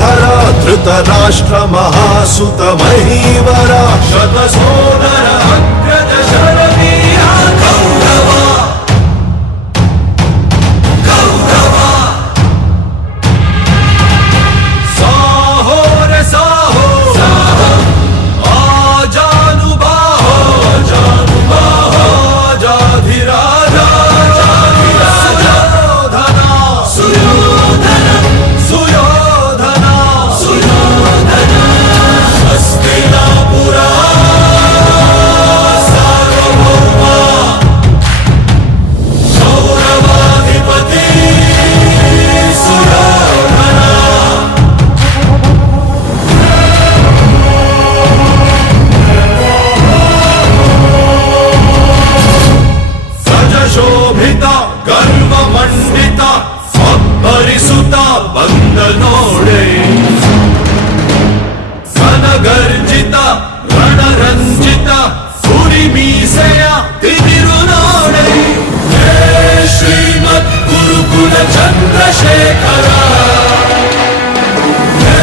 गदाधर धृतराष्ट्र महासुत महीवर शतसोदर अग्रज शरवीर कौरव साहो रे साहो आजानुबाहो आजाधिराजा ಶೋಭಿತ ಗರ್ವ ಮಂಡಿತ ಅಬ್ಬರಿಸುತ್ತ ಬಂದ ನೋಡೆ ಸನಗರ್ಜಿತ ರಣರಂಜಿತ ಸುರಿ ಮೀಸೆಯ ತಿದಿರು ನೋಡೆ ಹೇ ಶ್ರೀಮದ್ ಗುರುಕುಲ ಚಂದ್ರಶೇಖರ ಹೇ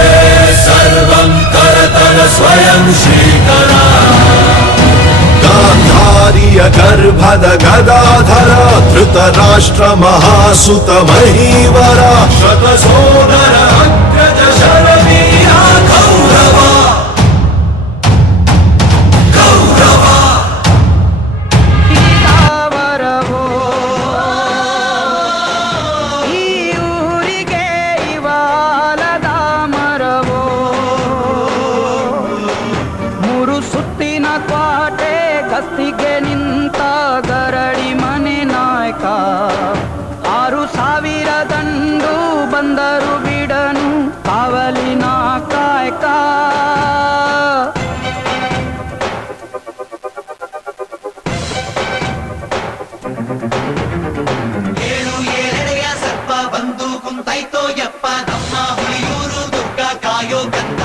ಸರ್ವಂ ಕರತಲ ಸ್ವಯಂ ಶ್ರೀಕರ गांधार्य गर्भद गदाधर धृतराष्ट्र महासुत महीवर शतसोदर अग्रज शरवीर कौरव ಗಸ್ತಿಗೆ ನಿಂತ ಗರಡಿ ಮನೆ ನಾಯಕ 6,000 ದಂಡು ಬಂದರು ಬಿಡನು ಕಾವಲಿನ ಕಾಯಕ ಏಳು ಏಳೆಡೆಯ ಸರ್ಪ ಬಂದು ಕುಂತಾಯ್ತೋ ಯಪ್ಪ ನಮ್ಮ ಹುಲಿಯೂರು ದುರ್ಗ ಕಾಯೋ ಗಂಧ